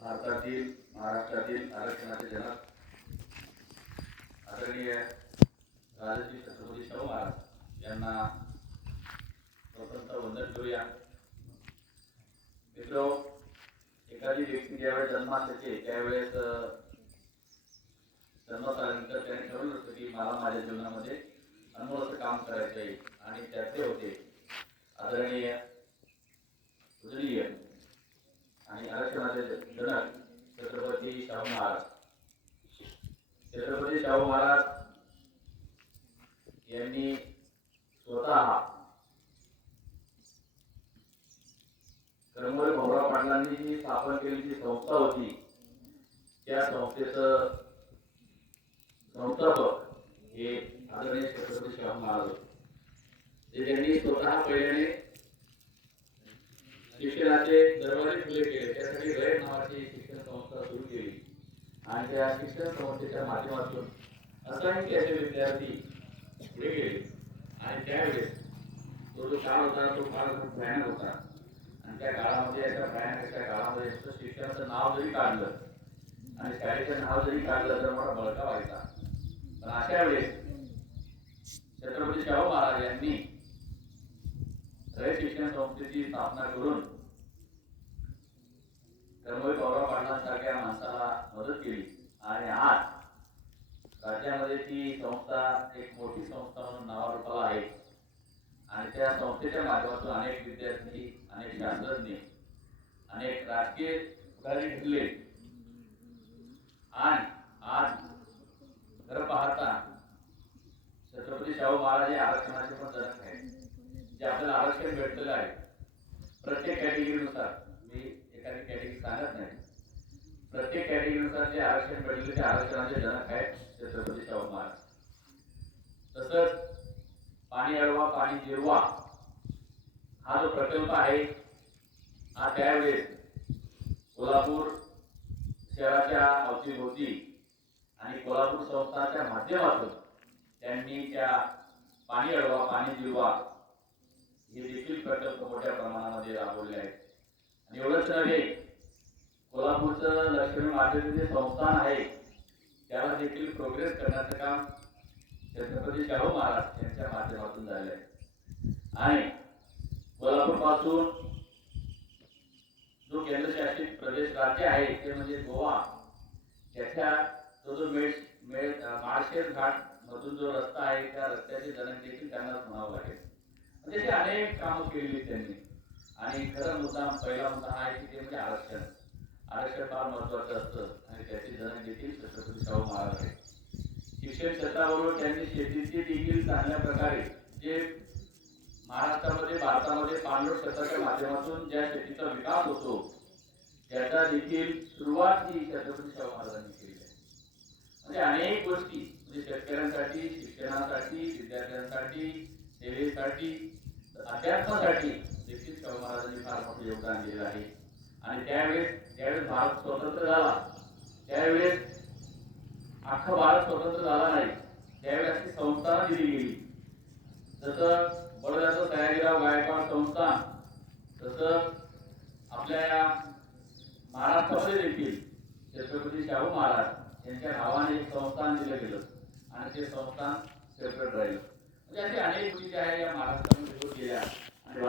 भारतातील महाराष्ट्रातील आरक्षणाचे जनक आदरणीय राजश्री छत्रपती शाहू महाराज यांना स्वतंत्र वंदन करूया. मित्र एखादी व्यक्ती ज्यावेळेस जन्मास येते त्यावेळेस अ, जन्मात आल्यानंतर त्याने ठरवलं होतं की मला माझ्या जीवनामध्ये अनमोल असं काम करायचं आहे आणि त्याचे होते. आदरणीय पूजनीय आणि आरक्षणाचे जनक छत्रपती शाहू महाराज छत्रपती शाहू महाराज यांनी स्वतः कर्मवीर भाऊराव पाटलांनी जी स्थापन केलेली जी संस्था होती त्या संस्थेचं संस्थापक हे आदरणीय छत्रपती शाहू महाराज होते. त्यांनी स्वतः पहिल्याने शिक्षणाचे दरवाजे खुले केले त्यासाठी रयत नावाची शिक्षण संस्था सुरू केली. आणि त्या शिक्षण संस्थेच्या माध्यमातून असंख्य असे विद्यार्थी पुढे गेले. आणि त्यावेळेस तो जो काळ होता तो फार खूप भयानक होता. त्या काळामध्ये एका भयानक अशा काळामध्ये नुसतं शिक्षणाचं नाव जरी काढलं आणि शाळेचं नाव जरी काढलं तर मला बळका व्हायचा. पण अशा वेळेस छत्रपती शाहू महाराज यांनी रयत शिक्षण संस्थेची स्थापना करून कर्मवीर गौरव पाटलांसारख्या माणसाला मदत केली. आणि आज राज्यामध्ये ती संस्था एक मोठी संस्था म्हणून नावारूपाला आहे. आणि त्या संस्थेच्या माध्यमातून अनेक विद्यार्थी अनेक शास्त्रज्ञ अनेक राजकीय पुढारी घडले आणि आज खरं पाहता छत्रपती शाहू महाराज हे आरक्षणाचे पण जनक आहेत. जे आपल्याला आरक्षण भेटलेलं आहे. प्रत्येक कॅटेगरीनुसार मी एखादी कॅटेगरी सांगत नाही. प्रत्येक कॅटेगरीनुसार जे आरक्षण भेटले ते आरक्षणाचे जनक आहेत छत्रपती शाहू महाराज तसंच पाणी आणि पाणी जिरवा. हा जो प्रकल्प आहे हा त्यावेळेस कोल्हापूर शहराच्या अवतीभोवती आणि कोल्हापूर संस्थाच्या माध्यमातून त्यांनी त्या पाणी अडवा पाणी जिरवा हे देखील प्रकल्प मोठ्या प्रमाणामध्ये राबवले आहेत. आणि एवढंच नव्हे कोल्हापूरचं लक्ष्मी मातेचं जे संस्थान आहे त्याला देखील प्रोग्रेस करण्याचं काम छत्रपती शाहू महाराज यांच्या माध्यमातून झाले आहे आणि कोल्हापूरपासून जो केंद्रशासित प्रदेश राज्य आहे ते म्हणजे गोवा त्याच्या तो जो मेळ मेळ माळशेज घाट मधून जो रस्ता आहे त्या रस्त्याचे जनक देखील त्यांनाच म्हणावं लागेल. म्हणजे अशी अनेक कामं केलेली त्यांनी. आणि खरं मुद्दा पहिला मुद्दा हा आहे की ते म्हणजे आरक्षण. आरक्षण फार महत्वाचं असतं आणि त्याची जनक देखील छत्रपती शाहू महाराज आहे शिक्षण क्षेत्राबरोबर त्यांनी शेतीची देखील चांगल्या प्रकारे जे महाराष्ट्रामध्ये भारतामध्ये पाणलोट शेताच्या माध्यमातून ज्या शेतीचा विकास होतो त्याचा देखील सुरुवात ही छत्रपती शाहू महाराजांनी केली आहे. म्हणजे अनेक गोष्टी म्हणजे शेतकऱ्यांसाठी शिक्षणासाठी विद्यार्थ्यांसाठी सेवेसाठी अध्यात्मासाठी देखील शाहू महाराजांनी फार मोठं योगदान दिलेलं आहे. आणि त्यावेळेस ज्यावेळेस भारत स्वतंत्र झाला त्यावेळेस अख्खा भारत स्वतंत्र झाला नाही त्यावेळेस अशी संस्थानं दिली गेली. जसं बडोद्याचं सयाजीराव गायकवाड संस्थान तसं आपल्या या महाराष्ट्रामध्ये देखील छत्रपती शाहू महाराज यांच्या नावाने एक संस्थान दिलं गेलं आणि ते संस्थान सेपरेट राहिलं. म्हणजे असे अनेक गोष्टी ज्या आहे या महाराष्ट्रामध्ये गेल्या आणि